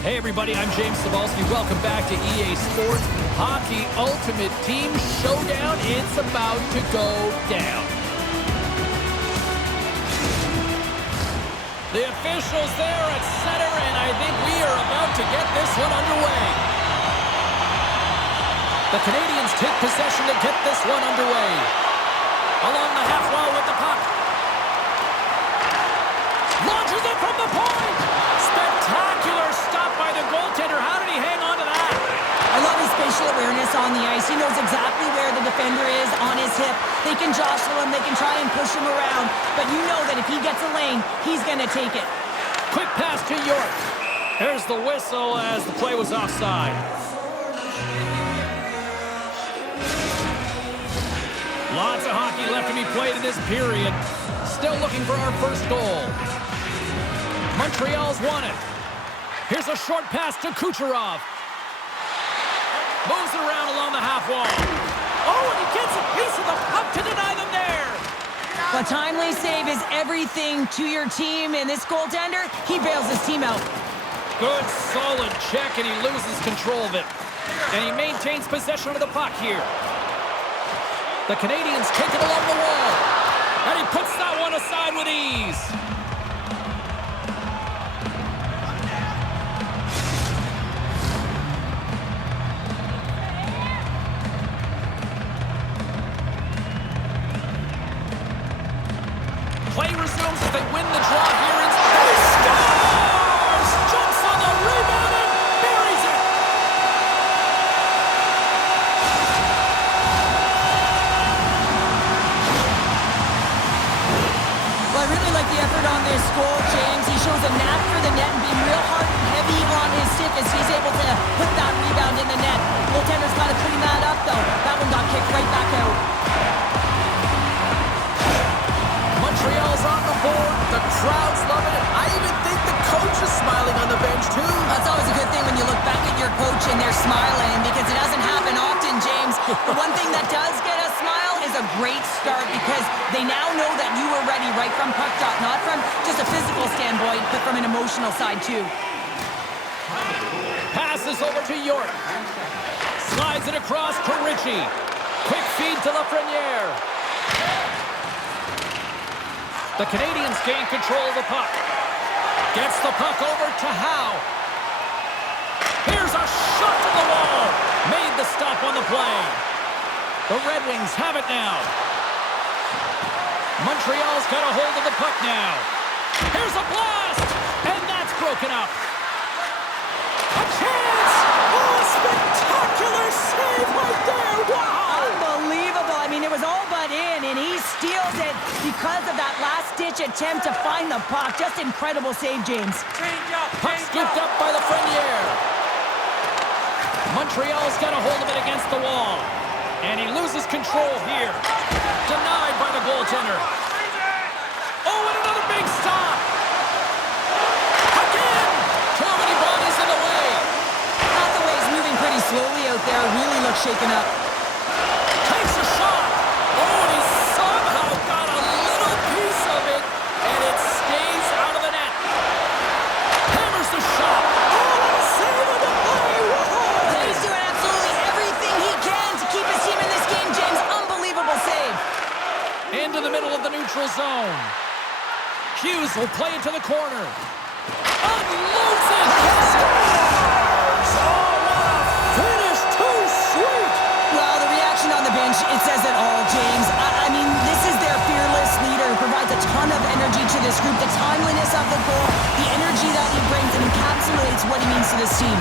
Hey everybody, I'm James Cebulski. Welcome back to EA Sports Hockey Ultimate Team Showdown. It's about to go down. The officials there at center, and I think we are about to get this one underway. The Canadians take possession to get this one underway. Along the half wall with the puck. Launches it from the point. Spectacular stop by the goaltender. How did he hang on to that? I love his spatial awareness on the ice. He knows exactly where the defender is on his hip. They can jostle him. They can try and push him around. But you know that if he gets a lane, he's going to take it. Quick pass to York. There's the whistle as the play was offside. Lots of hockey left to be played in this period. Still looking for our first goal. Montreal's won it. Here's a short pass to Kucherov. Moves it around along the half wall. Oh, and he gets a piece of the puck to deny them there. A timely save is everything to your team, and this goaltender, he bails his team out. Good, solid check, and he loses control of it. And he maintains possession of the puck here. The Canadians take it along the wall. And he puts that one aside with ease. Play resumes as they win the draw here. And he scores! Jumps on the rebound and buries it. Well, I really like the effort on this goal, James. He shows a knack for the net and being real hard and heavy on his stick as he's able to put that rebound in the net. Goaltender's got to clean that up, though. That one got kicked right back out. Montreal's on the board. The crowd's loving it. I even think the coach is smiling on the bench, too. That's always a good thing when you look back at your coach and they're smiling, because it doesn't happen often, James. The one thing that does get a smile is a great start, because they now know that you were ready right from puck drop, not from just a physical standpoint, but from an emotional side, too. Passes over to York. Slides it across to Ritchie. Quick feed to Lafreniere. The Canadians gain control of the puck. Gets the puck over to Howe. Here's a shot to the wall. Made the stop on the play. The Red Wings have it now. Montreal's got a hold of the puck now. Here's a blast. And that's broken up. A chance. Oh, a spectacular save right there. Wow. Unbelievable. I mean, it was all but in, and he steals it because of that last-ditch attempt to find the puck. Just incredible save, James. Puck scooped up by Lafreniere. Montreal's got a hold of it against the wall. And he loses control here. Denied by the goaltender. Oh, and another big stop. Again! Too many bodies in the way. Hathaway's moving pretty slowly out there. Really looks shaken up. Takes a shot. Oh, and he somehow got a little piece of it. And it stays out of the net. Hammers the shot. Oh, what a save on the play. Whoa. He's doing absolutely everything he can to keep his team in this game, James. Unbelievable save. Into the middle of the neutral zone. Hughes will play it to the corner. Unloads it. Scores! Oh, what a finish. Too sweet. Well, the reaction on the bench, it says it all, James. I mean, this is their fearless leader who provides a ton of energy to this group. The timeliness of the goal, the energy that he brings, and encapsulates what he means to this team.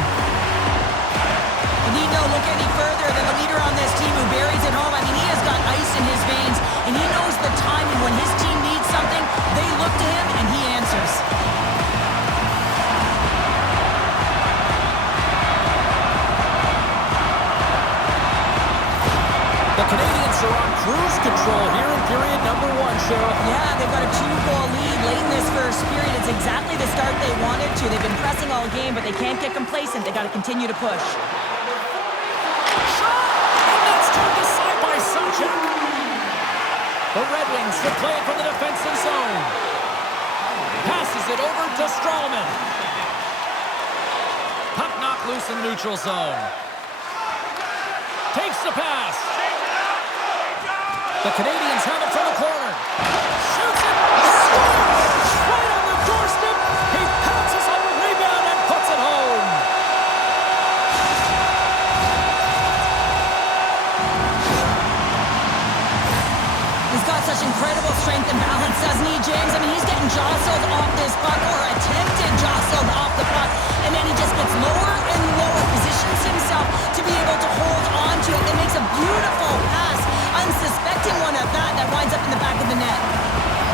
You need no look any further than the leader on this team who buries it home. I mean, he has got ice in his veins, and he knows the timing. When his team needs something, they look to him, and he answers. The Canadians are on cruise control here in period number 1, Cheryl. Yeah, they've got a 2-goal lead late in this first period. It's exactly the start they wanted to. They've been pressing all game, but they can't get complacent. They got to continue to push. And that's turned aside by Suchak. The Red Wings will play it from the defensive zone. Passes it over to Stralman. loose in the neutral zone. Takes the pass. The Canadians have it from the corner. Shoots it. Scores! Right on the doorstep. He pounces on the rebound and puts it home. He's got such incredible strength and balance, doesn't he, James? I mean, he's getting jostled off this puck, or attempted jostled off the puck, and then he just gets lower and lower, positions himself to be able to hold on to it, and makes a beautiful pass, unsuspecting one at that winds up in the back of the net.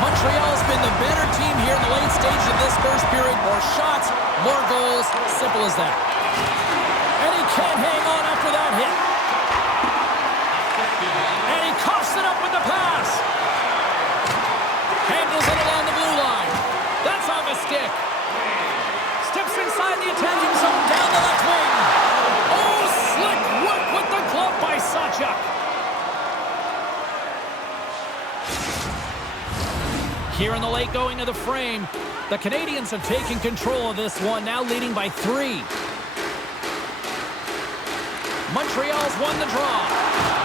Montreal's been the better team here in the late stage of this first period. More shots, more goals, simple as that. And he can't hang on after that hit. And he coughs it up with the pass. Handles it along the blue line. That's off a stick. Steps inside the attacking zone, down the left wing. Oh, slick work with the glove by Sachuk. Here in the late going of the frame, the Canadians have taken control of this one, now leading by 3. Montreal's won the draw.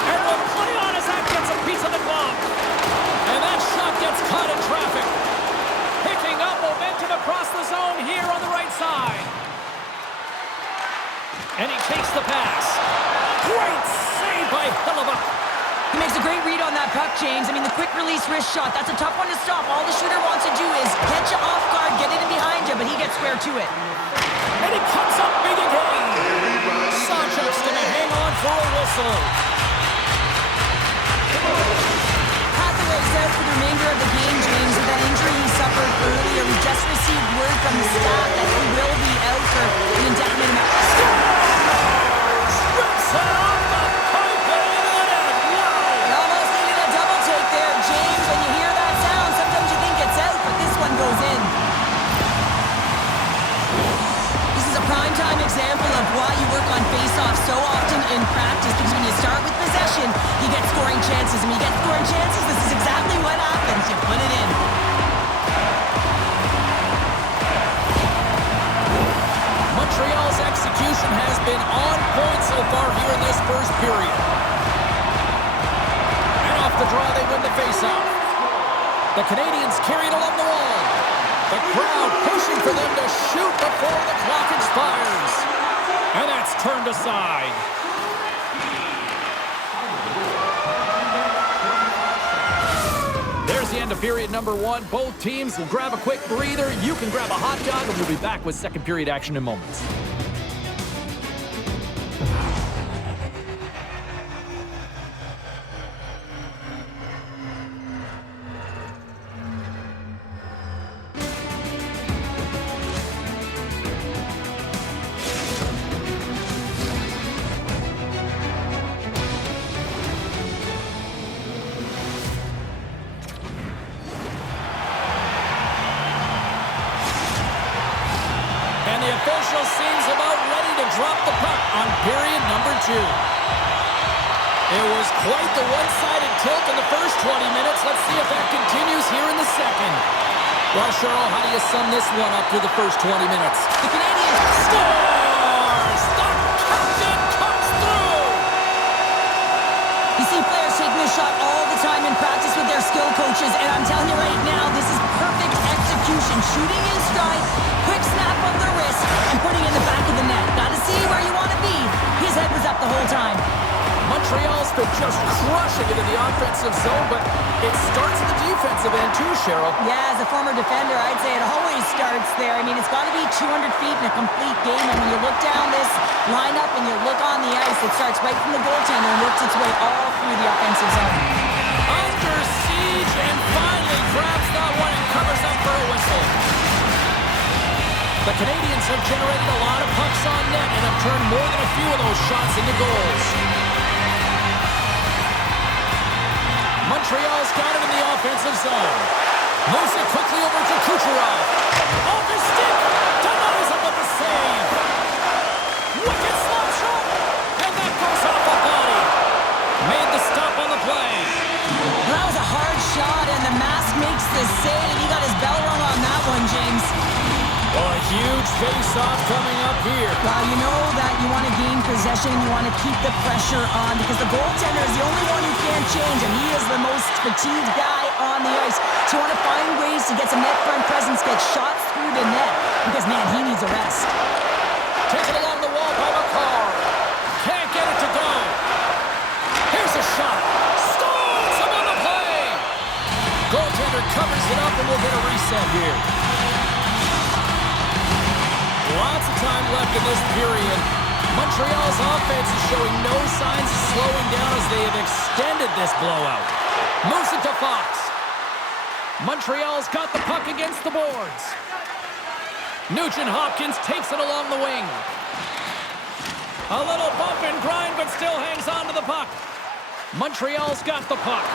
And will play on as that gets a piece of the glove. And that shot gets caught in traffic. Picking up momentum across the zone here on the right side. And he takes the pass. Great save by Hellebuyck. He makes a great read on that puck, James. I mean, the quick release wrist shot, that's a tough one to stop. All the shooter wants to do is catch you off guard, get it in behind you, but he gets square to it. And he comes up big again. Sachuk's going to hang on for a whistle. Hathaway's out for the remainder of the game, James, with that injury he suffered earlier. We just received word from the staff that he will be out for an indefinite amount of time. Rips it off the pipe and into the net. Wow! He almost needed a double take there, James. When you hear that sound, sometimes you think it's out, but this one goes in. This is a primetime example of why you work on face-off so often in practice, because when you start with possession, you get scoring chances. And when you get scoring chances, this is exactly what happens. You put it in. Montreal's execution has been on point so far here in this first period. And off the draw, they win the faceoff. The Canadians carried along the wall. The crowd pushing for them to shoot before the clock expires. And that's turned aside. There's the end of period number 1. Both teams will grab a quick breather. You can grab a hot dog, and we'll be back with second period action in moments. Official seems about ready to drop the puck on period number 2. It was quite the one-sided tilt in the first 20 minutes. Let's see if that continues here in the second. Well, Cheryl, how do you sum this one up through the first 20 minutes? The Canadians Scores! The captain comes through! You see players taking this shot all the time in practice with their skill coaches, and I'm telling you right now, this is perfect execution. Shooting in stride, quick snap of the wrist, and putting in the back of the net. Gotta see where you want to be. His head was up the whole time. Montreal's been just crushing it in the offensive zone, but it starts at the defensive end too, Cheryl. Yeah, as a former defender, I'd say it always starts there. I mean, it's got to be 200 feet in a complete game, and when you look down this lineup and you look on the ice, it starts right from the goaltender and works its way all through the offensive zone. Under siege, and finally grabs that one and covers up for a whistle. The Canadians have generated a lot of pucks on net and have turned more than a few of those shots into goals. Montreal's got it in the offensive zone. Moves it quickly over to Kucherov. Off his stick. Denies him with the save. Wicked slap shot. And that goes off the body. Made the stop on the play. That was a hard shot, and the mask makes the save. He got his bell rung on that one, James. Well, a huge face-off coming up here. Well, you know that you want to gain possession, you want to keep the pressure on because the goaltender is the only one who can't change, and he is the most fatigued guy on the ice. So you want to find ways to get some net front presence, get shots through the net because, man, he needs a rest. Taken along the wall by McCarr. Can't get it to go. Here's a shot. Stones him on the play. Goaltender covers it up, and we'll get a reset here. Lots of time left in this period. Montreal's offense is showing no signs of slowing down as they have extended this blowout. Moves it to Fox. Montreal's got the puck against the boards. Nugent-Hopkins takes it along the wing. A little bump and grind, but still hangs on to the puck. Montreal's got the puck.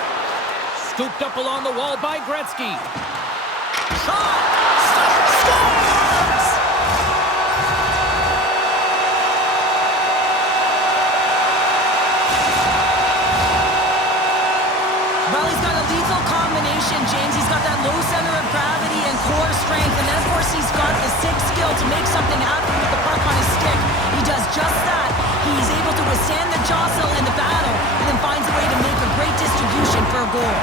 Scooped up along the wall by Gretzky. Shot! Scores! Well, he's got a lethal combination, James. He's got that low center of gravity and core strength, and then, of course, he's got the sick skill to make something happen with the puck on his stick. He does just that. He's able to withstand the jostle and the battle, and then finds a way to make a great distribution for a goal.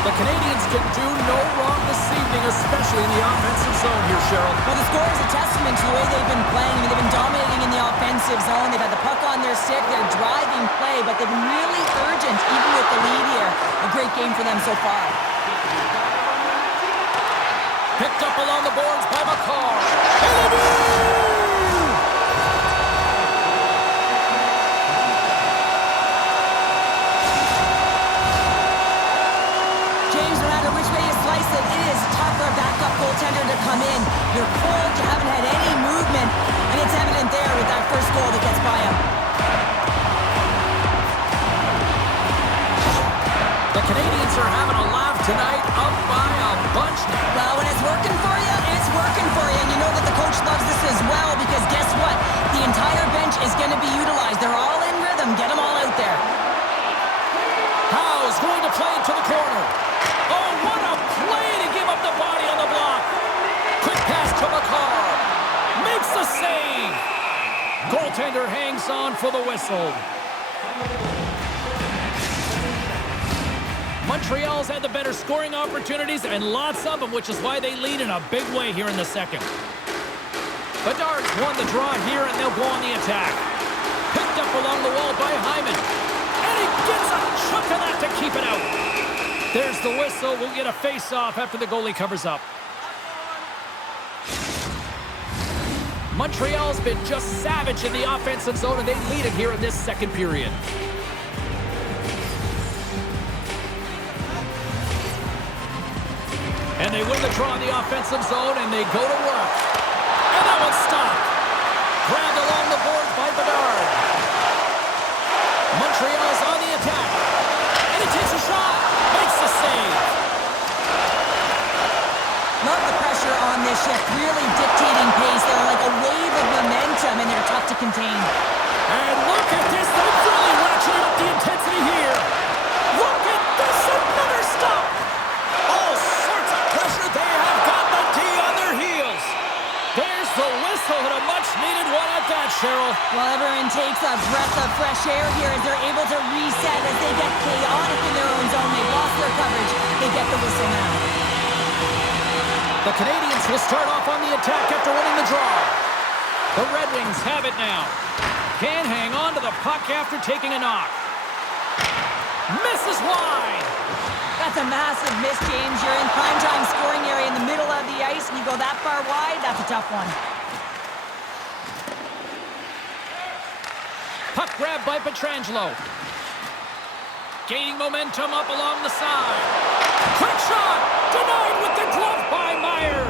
The Canadians can do no wrong this evening, especially in the offensive zone here, Cheryl. Well, the score is a testament to the way they've been playing. I mean, they've been dominating in the offensive zone. They've had the puck on their stick. They're driving play, but they've been really urgent, even with the lead here. A great game for them so far. Picked up along the boards by McCarr. And a goal! It is tough for a backup goaltender to come in. You're cold, you haven't had any movement, and it's evident there with that first goal that gets by him. The Canadians are having a laugh tonight, up by a bunch. Well, when it's working for you, it's working for you, and you know that the coach loves this as well, because guess what? The entire bench is going to be utilized. They're all in rhythm. Get them all out there. Howe's going to play into the corner. Oh, what a play to give up the body on the block. Quick pass to McCarr. Makes the save. Goaltender hangs on for the whistle. Montreal's had the better scoring opportunities and lots of them, which is why they lead in a big way here in the second. Bedard's won the draw here, and they'll go on the attack. Picked up along the wall by Hyman. And he gets a chunk of that to keep it out. There's the whistle. We'll get a face-off after the goalie covers up. Montreal's been just savage in the offensive zone, and they lead it here in this second period. And they win the draw in the offensive zone, and they go to work. And that one's stopped. Grabbed along the boards by Bedard. Montreal's on the attack. And he takes a shot. Makes the save. Love the pressure on this shift. Really dictating pace. They're like a wave of momentum, and they're tough to contain. And look at this. They're really ratcheting up the intensity here. Look at this. Another stop. All sorts of pressure. They have got the D on their heels. There's the whistle and a much-needed one at that, Cheryl. Well, everyone takes a breath of fresh air here as they're able to reset as they get chaotic in their own zone. They've lost their coverage. They get the whistle now. The Canadians will start off on the attack after winning the draw. The Red Wings have it now. Can hang on to the puck after taking a knock. Misses wide. That's a massive miss, James. You're in primetime scoring area in the middle of the ice, and you go that far wide, that's a tough one. Puck grab by Pietrangelo. Gaining momentum up along the side. Quick shot! Denied with the glove by Meyer.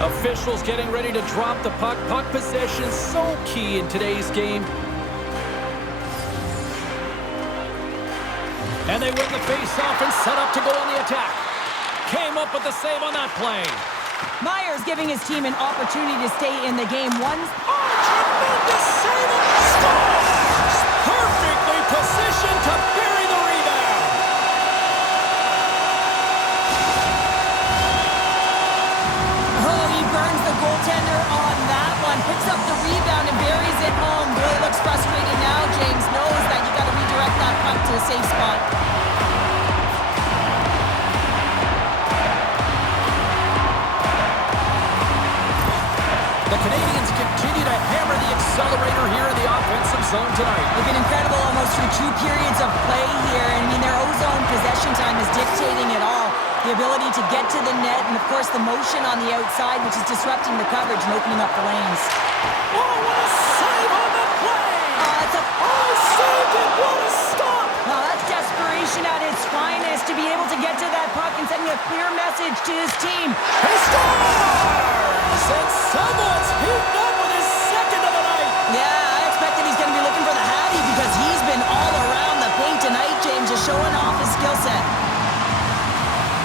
Officials getting ready to drop the puck. Puck possession so key in today's game. And they win the face-off and set up to go on the attack. Came up with the save on that play. Meyer's giving his team an opportunity to stay in the game. Tremendous save and scores! Perfectly positioned to bury the rebound. up the rebound and buries it home. Boy, looks frustrated now. James knows that you got to redirect that puck to a safe spot. The Canadians continue to hammer the accelerator here in the offensive zone tonight. They've been incredible almost through 2 periods of play here. And I mean, their O-zone possession time is dictating it all. The ability to get to the net and, of course, the motion on the outside, which is disrupting the coverage and opening up the lanes. Oh, what a save on the play! Saved it! What a stop! Oh, that's desperation at its finest to be able to get to that puck and sending a clear message to his team. He scores! And someone's heating up with his second of the night! Yeah, I expected he's going to be looking for the Hattie because he's been all around the paint tonight, James, just showing off his skill set.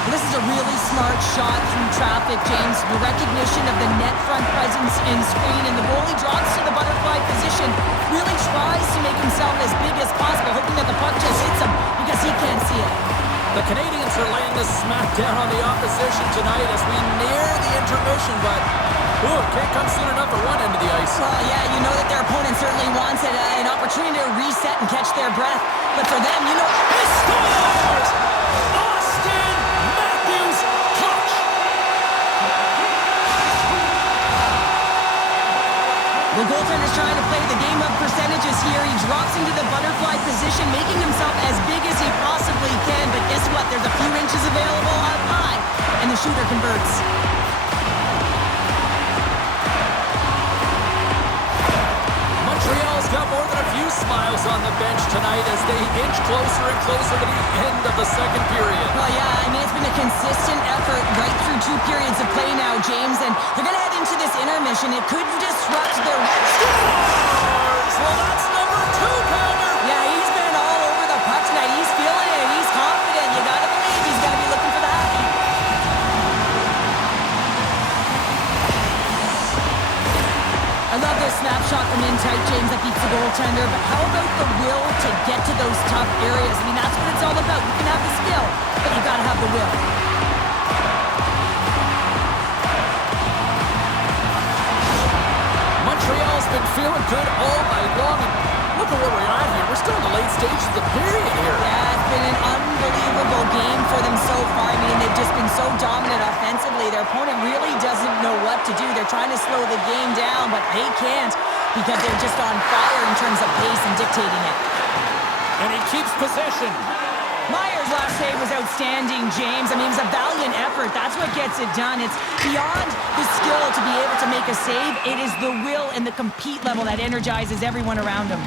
This is a really smart shot through traffic, James. The recognition of the net front presence in screen, and the goalie drops to the butterfly position, really tries to make himself as big as possible, hoping that the puck just hits him because he can't see it. The Canadians are laying the smack down on the opposition tonight as we near the intermission, but it can't come soon enough at one end of the ice. Well, yeah, you know that their opponent certainly wants an opportunity to reset and catch their breath, but for them, you know... He scores! Austin Matthews clutch! The goaltender's trying to play the game of percentages here. He drops into the butterfly position, making himself as big as he possibly can. But guess what? There's a few inches available up high, and the shooter converts. Montreal's got more than a few smiles on the bench tonight as they inch closer and closer to the end of the second period. Well, yeah, I mean, it's been a consistent effort right through 2 periods of play now, James, and they're going to head into this intermission. It could disrupt their... Scores! Well, that's number 2, Pounder! Yeah, he's been all over the puck tonight. He's feeling it. He's confident. You got to believe he's going to be looking for the happy. I love this snapshot from in tight, James, that keeps the goaltender, but how about the will to get to those tough areas? I mean, that's what it's all about. You can have the skill, but you got to have the will. Montreal's been feeling good all night long, and look at where we're at here. We're still in the late stages of the period here. Yeah, it's been an unbelievable game for them so far. I mean, they've just been so dominant offensively. Their opponent really doesn't know what to do. They're trying to slow the game down, but they can't because they're just on fire in terms of pace and dictating it. And he keeps possession. Myers' last save was outstanding, James. I mean, it was a valiant effort. That's what gets it done. It's beyond the skill to be able to make a save. It is the will and the compete level that energizes everyone around him.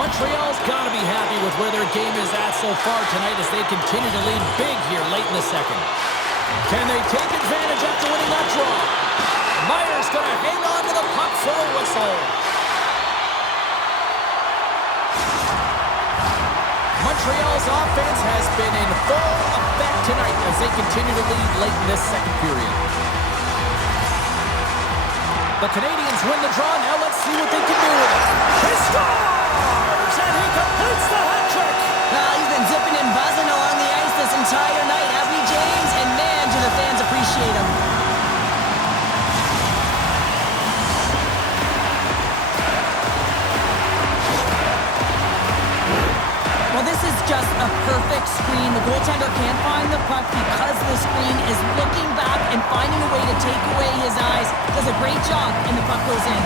Montreal's got to be happy with where their game is at so far tonight as they continue to lead big here late in the second. Can they take advantage after winning that draw? Myers going to hang on to the puck for a whistle. Montreal's offense has been in full effect tonight as they continue to lead late in this second period. The Canadians win the draw. Now let's see what they can do with it. He scores! And he completes the hat trick! Well, he's been zipping and buzzing along the ice this entire night, hasn't he, James? And man, do the fans appreciate him. Well, this is just a perfect screen. The goaltender can't find the puck because the screen is looking back and finding a way to take away his eyes. Does a great job, and the puck goes in.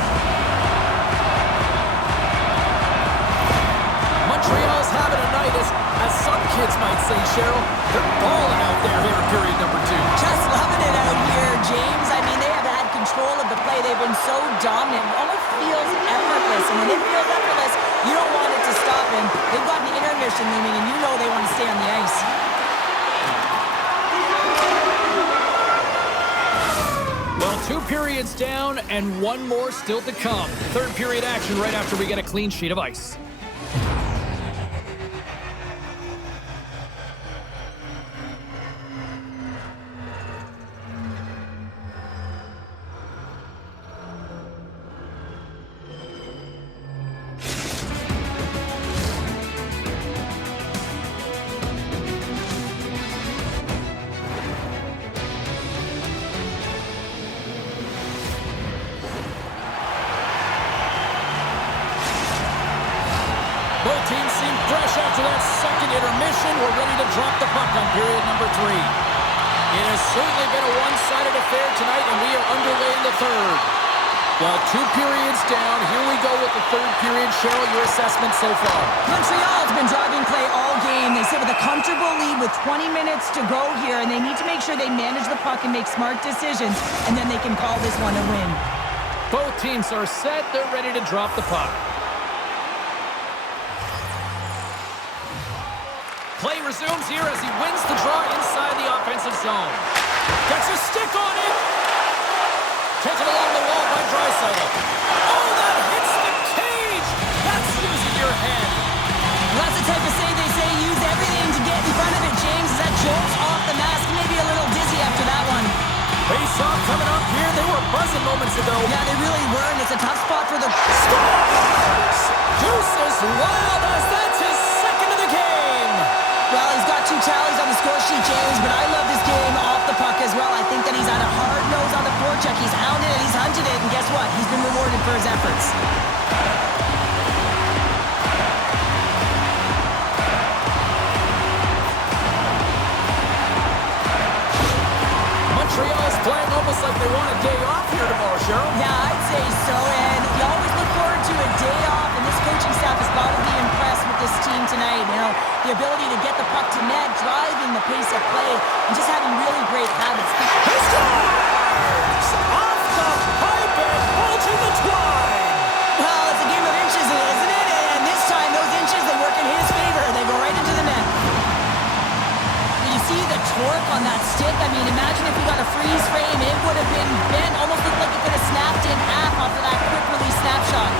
Montreal's having a night, as some kids might say, Cheryl. They're balling out there here in period number 2. Just loving it out here, James. I mean, they have had control of the play. They've been so dominant. It almost feels effortless. And when it feels effortless, you don't want it to stop. And they've got an intermission looming, and you know they want to stay on the ice. Well, 2 periods down and 1 more still to come. Third period action right after we get a clean sheet of ice. After that second intermission, we're ready to drop the puck on period number 3. It has certainly been a one-sided affair tonight, and we are underway in the third. Well, 2 periods down. Here we go with the third period. Cheryl, your assessment so far? Montreal's been driving play all game. They sit with a comfortable lead with 20 minutes to go here, and they need to make sure they manage the puck and make smart decisions, and then they can call this one a win. Both teams are set. They're ready to drop the puck. Play resumes here as he wins the draw inside the offensive zone. Gets a stick on it. Taken along the wall by Draisaitl. Oh, that hits the cage! That's using your head. Well, that's the type of save they say use everything to get in front of it, James. As that jolts off the mask, maybe a little dizzy after that one. Face-off coming up here. They were buzzing moments ago. Yeah, they really were, and it's a tough spot for the... Scores! Deuces wild as that's his second of the game. Well, he's got 2 tallies on the score sheet, James, but I love this game off the puck as well. I think that he's had a hard nose on the forecheck. He's hounded it, he's hunted it, and guess what? He's been rewarded for his efforts. Montreal's playing almost like they want a day off here tomorrow, Cheryl. Yeah, I'd say so, and you always look forward to a day off, and this coaching staff has got to be impressed with this team tonight. You know, the ability to get the puck to net, driving the pace of play, and just having really great habits. He scores! Off the pipe and bulging the twine! Well, it's a game of inches, isn't it? And this time, those inches, they work in his favor. They go right into the net. Did you see the torque on that stick? I mean, imagine if we got a freeze frame. It would have been bent, almost looked like it could have snapped in half after that quick release snapshot.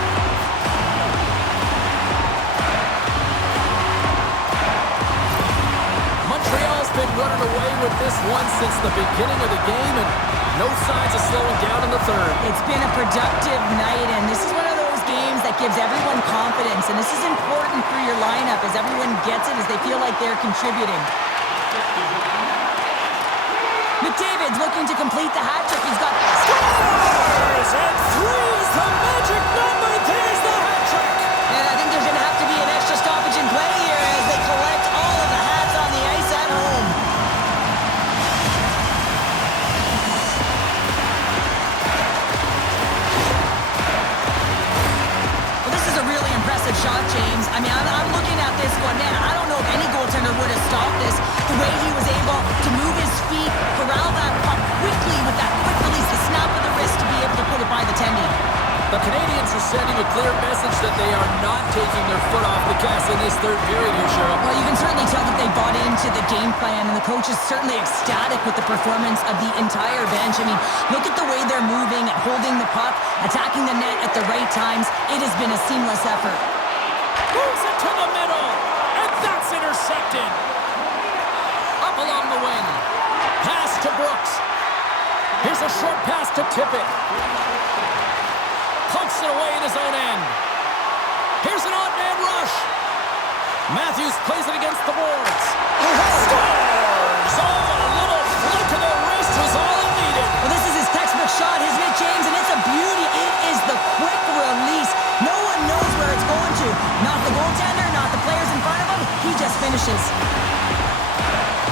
Montreal's been running away with this one since the beginning of the game, and no signs of slowing down in the third. It's been a productive night, and this is one of those games that gives everyone confidence, and this is important for your lineup as everyone gets it, as they feel like they're contributing. McDavid's looking to complete the hat trick. He's got... Scores! And 3's the magic number. There's the hat trick. And I think there's going to have to be an extra stoppage in play here as they collect all of the hats on the ice at home. Well, this is a really impressive shot, James. I mean, I'm looking at this going, man, I don't know if any goaltender would have stopped this. The way he was able to move his feet, corral that puck quickly with that quick release, the snap of the wrist to be able to put it by the tendy. The Canadians are sending a clear message that they are not taking their foot off the gas in this third period here, Cheryl. Well, you can certainly tell that they bought into the game plan, and the coach is certainly ecstatic with the performance of the entire bench. I mean, look at the way they're moving, holding the puck, attacking the net at the right times. It has been a seamless effort. Moves it to the middle, and that's intercepted. Up along the wing. Pass to Brooks. Here's a short pass to Tippett. Pokes it away in his own end. Here's an odd man rush. Matthews plays it against the boards. Scores! Oh, a little flick of the wrist was all it needed. Well, this is his textbook shot, isn't it, James? And it's a beauty. It is the quick release. No one knows where it's going to. Not the goaltender, not the players in front of him. He just finishes.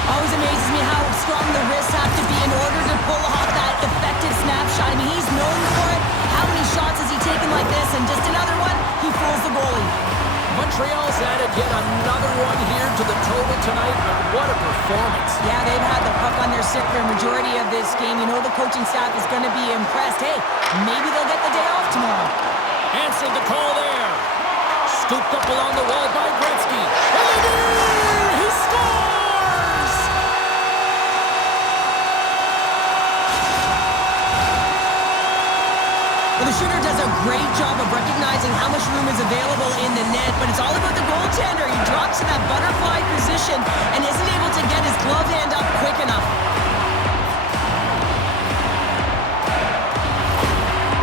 Always amazes me how strong the wrists have to be in order to pull off that effective snapshot. I mean, he's known for it. How many shots has he taken like this? And just another one, he fools the goalie. Montreal's added yet another one here to the total tonight, but what a performance. Yeah, they've had the puck on their stick for a majority of this game. You know the coaching staff is going to be impressed. Hey, maybe they'll get the day off tomorrow. Answered the call there. Scooped up along the wall by Gretzky. And they do! He scores! Well, the shooter does a great job of recognizing how much room is available in the net, but it's all about the goaltender. He drops in that butterfly position and isn't able to get his glove hand up quick enough.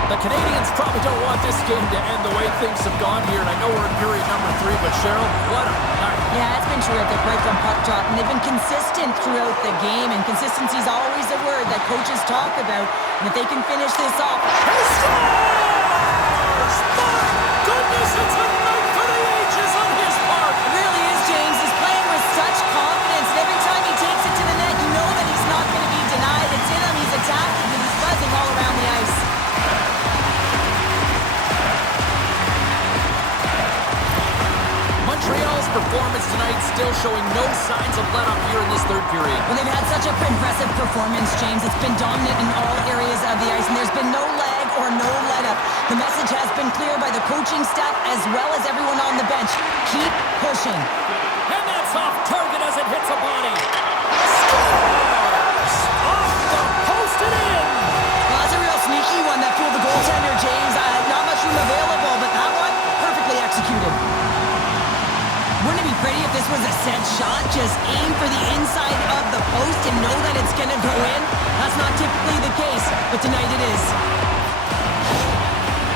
The Canadians probably don't want this game to end the way things have gone here, and I know we're in period number 3, but Cheryl, what a night. Yeah, it's been terrific right from puck drop, and they've been consistent throughout the game, and consistency is always a word that coaches talk about, and if they can finish this off... He scores! My goodness, it's a night for the ages on his part! It really is, James. showing no signs of let up here in this third period. Well, they've had such an impressive performance, James. It's been dominant in all areas of the ice, and there's been no lag or no let-up. The message has been clear by the coaching staff as well as everyone on the bench. Keep pushing. And that's off target as it hits a body. Scores! Off the post and in! Well, that's a real sneaky one that fooled the goaltender, James. Not much room available, but that one, perfectly executed. Wouldn't it be pretty if this was a set shot? Just aim for the inside of the post and know that it's going to go in? That's not typically the case, but tonight it is.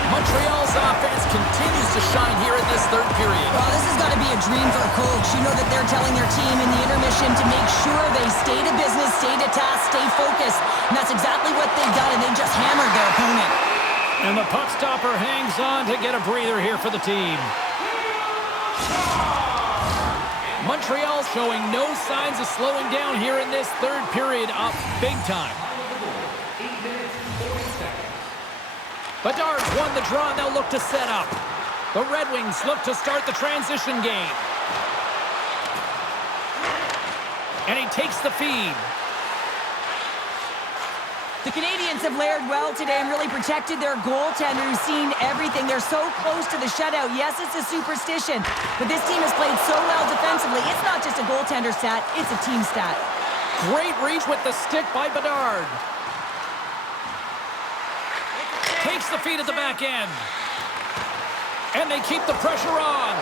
Montreal's offense continues to shine here in this third period. Well, this has got to be a dream for a coach. You know that they're telling their team in the intermission to make sure they stay to business, stay to task, stay focused. And that's exactly what they've done, and they just hammered their opponent. And the puck stopper hangs on to get a breather here for the team. Montreal showing no signs of slowing down here in this third period, up big time. Bedard's won the draw, and they'll look to set up. The Red Wings look to start the transition game. And he takes the feed. The Canadians have layered well today and really protected their goaltender who's seen everything. They're so close to the shutout. Yes, it's a superstition, but this team has played so well defensively. It's not just a goaltender stat, it's a team stat. Great reach with the stick by Bedard. Takes the feed at the back end. And they keep the pressure on.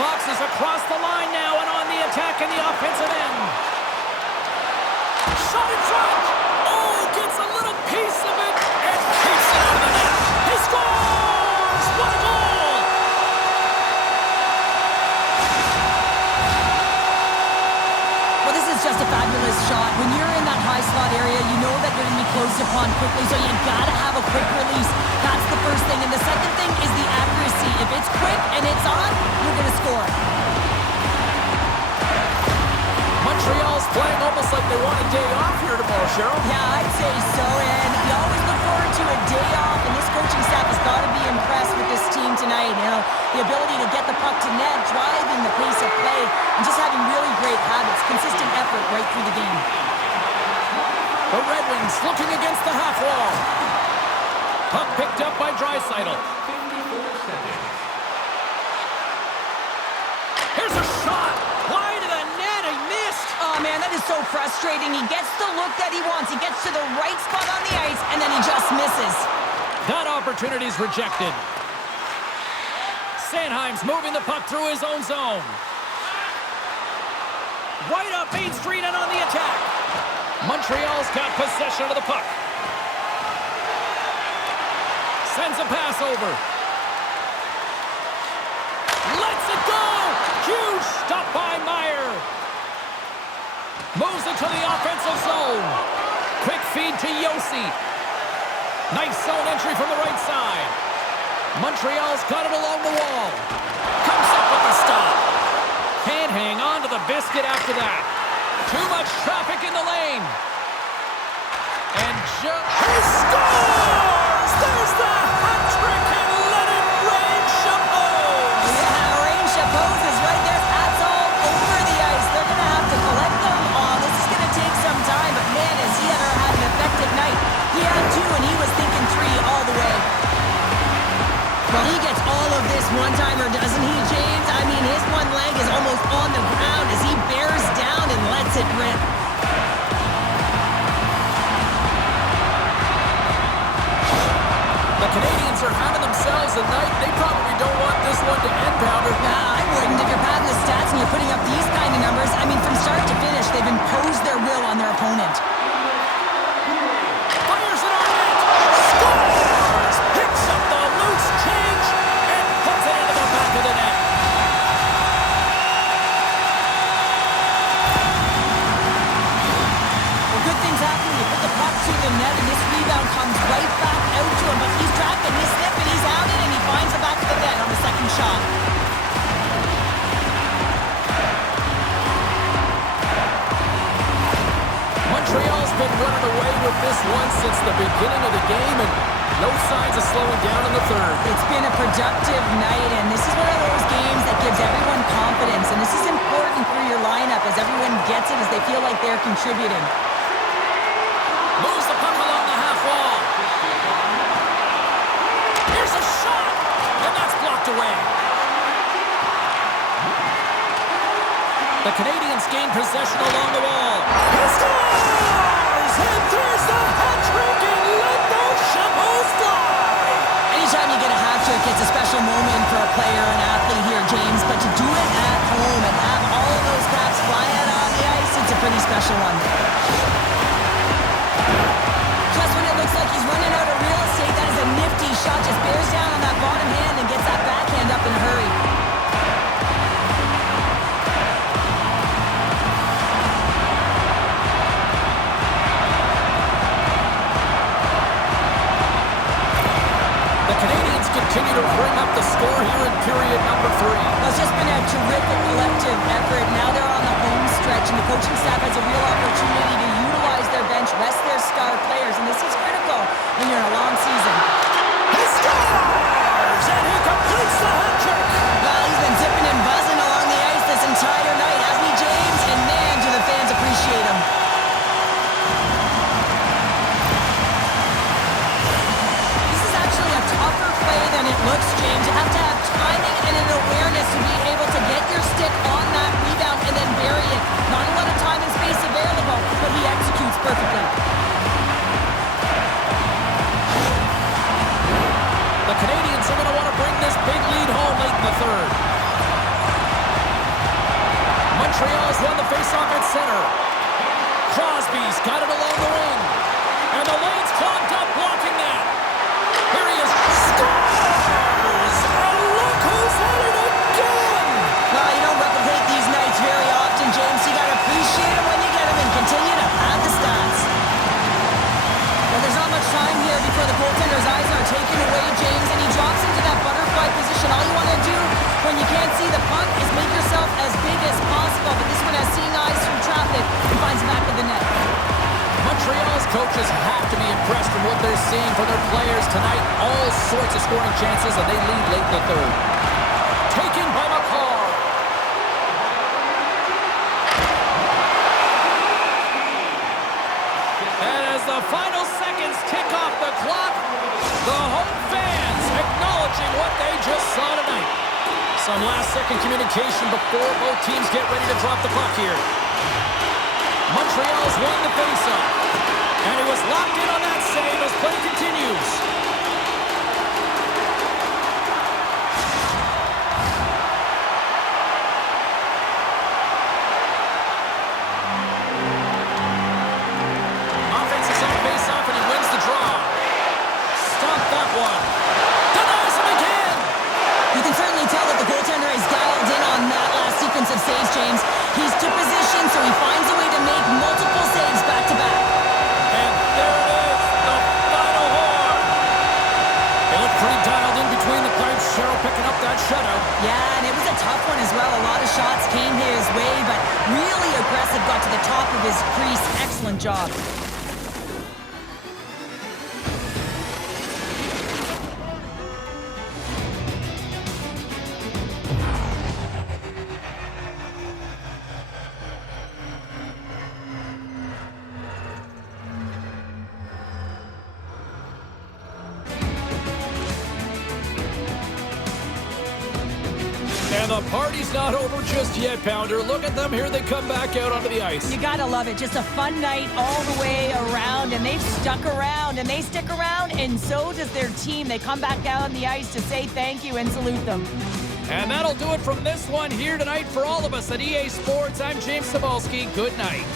Fox is across the line now and on the attack in the offensive end. Shot in front. Oh, gets a little piece of it and keeps it out of the net. He scores! What a goal! Well, this is just a fabulous shot. When you're in that high slot area, you know that you're going to be closed upon quickly, so you got to have a quick release. That's the first thing. And the second thing is the accuracy. If it's quick and it's on, you're going to score. Montreal's playing almost like they want a day off here tomorrow, Cheryl. Yeah, I'd say so, and you always look forward to a day off, and this coaching staff has got to be impressed with this team tonight. You know, the ability to get the puck to net, driving the pace of play, and just having really great habits, consistent effort right through the game. The Red Wings looking against the half wall. Puck picked up by Draisaitl. Here's a shot. Wide of the net. He missed. Oh, man, that is so frustrating. He gets the look that he wants. He gets to the right spot on the ice, and then he just misses. That opportunity is rejected. Sanheim's moving the puck through his own zone. Right up Main Street and on the attack. Montreal's got possession of the puck. Sends a pass over. Lets it go! Huge stop by Meyer. Moves it to the offensive zone. Quick feed to Yossi. Nice zone entry from the right side. Montreal's got it along the wall. Comes up with a stop. Can't hang on to the biscuit after that. Too much traffic in the lane. And he scores! There's the hat trick and let it rain Chapeau! Yeah, rain Chapeau's is right there. Hats all over the ice. They're going to have to collect them all. This is going to take some time, but man, has he ever had an effective night. He had two, and he was thinking three all the way. Well, he gets all of this one-timer, doesn't he, James? I mean, his one leg is almost on the ground as he bears down and lets it rip. The Canadians are having themselves a night. They probably don't want this one to end, Pounder. Nah, I wouldn't. If you're padding the stats and you're putting up these kind of numbers, I mean, from start to finish, they've imposed their will on their opponent. Fires it on net. Scores! Picks up the loose change and puts it into the back of the net. Well, good things happen when you put the puck to the net, and this rebound comes right back out to him, but he's tracking, he's sniffing, he's out it, and he finds the back of the net on the second shot. Montreal's been running away with this one since the beginning of the game, and no signs of slowing down in the third. It's been a productive night, and this is one of those games that gives everyone confidence, and this is important for your lineup as everyone gets it, as they feel like they're contributing. Moves the puck along the half wall. Here's a shot, and that's blocked away. The Canadians gain possession along the wall. He scores! And there's the hat trick, and let those shovels fly! Anytime you get a hat trick, it's a special moment for a player, an athlete here, James. But to do it at home and have all of those caps fly out on the ice, it's a pretty special one. Just when it looks like he's running out of real estate, that is a nifty shot. Just bears down on that bottom hand and gets that backhand up in a hurry. Continue to bring up the score here in period number 3. Well, it's just been a terrific collective effort. Now they're on the home stretch, and the coaching staff has a real opportunity to utilize their bench, rest their star players, and this is critical when you're in a long season. He scores! And he completes the hat trick! Well, he's been zipping and buzzing along the ice this entire night, hasn't he, James? And man, do the fans appreciate him. Than it looks, James. You have to have timing and an awareness to be able to get your stick on that rebound and then bury it. Not a lot of time and space available, but he executes perfectly. The Canadians are going to want to bring this big lead home late in the third. Montreal's won the faceoff at center. Crosby's got it along the wing. And the lane's clogged up, blocking that. Here he is. Scores! And look who's at it again! Well, you don't replicate these nights very often, James. You got to appreciate them when you get them and continue to pad the stats. Well, there's not much time here before the goaltender's eyes are taken away, James, and he drops into that butterfly position. All you want to do when you can't see the puck is make yourself as big as possible, but this one has seen eyes through traffic and finds the back of the net. Montreal's coaches have to be impressed from what they're seeing from their players tonight. All sorts of scoring chances, and they lead late in the third. Taken by McCall. And as the final seconds tick off the clock, the home fans acknowledging what they just saw tonight. Some last-second communication before both teams get ready to drop the puck here. Montreal's won the faceoff. And he was locked in on that save as play continues. Offense is on faceoff and he wins the draw. Stop that one. Denies him again. You can certainly tell that the goaltender is dialed in on that last sequence of saves, James. He's to position, so he finds a way to make multiple saves back-to-back. And there it is, the final horn. They look pretty dialed in between the pipes. Cheryl picking up that shutout. Yeah, and it was a tough one as well. A lot of shots came his way, but really aggressive, got to the top of his crease. Excellent job. And the party's not over just yet, Pounder. Look at them. Here they come back out onto the ice. You gotta love it. Just a fun night all the way around, and they've stuck around, and they stick around, and so does their team. They come back out on the ice to say thank you and salute them. And that'll do it from this one here tonight for all of us at EA Sports. I'm James Cebulski. Good night.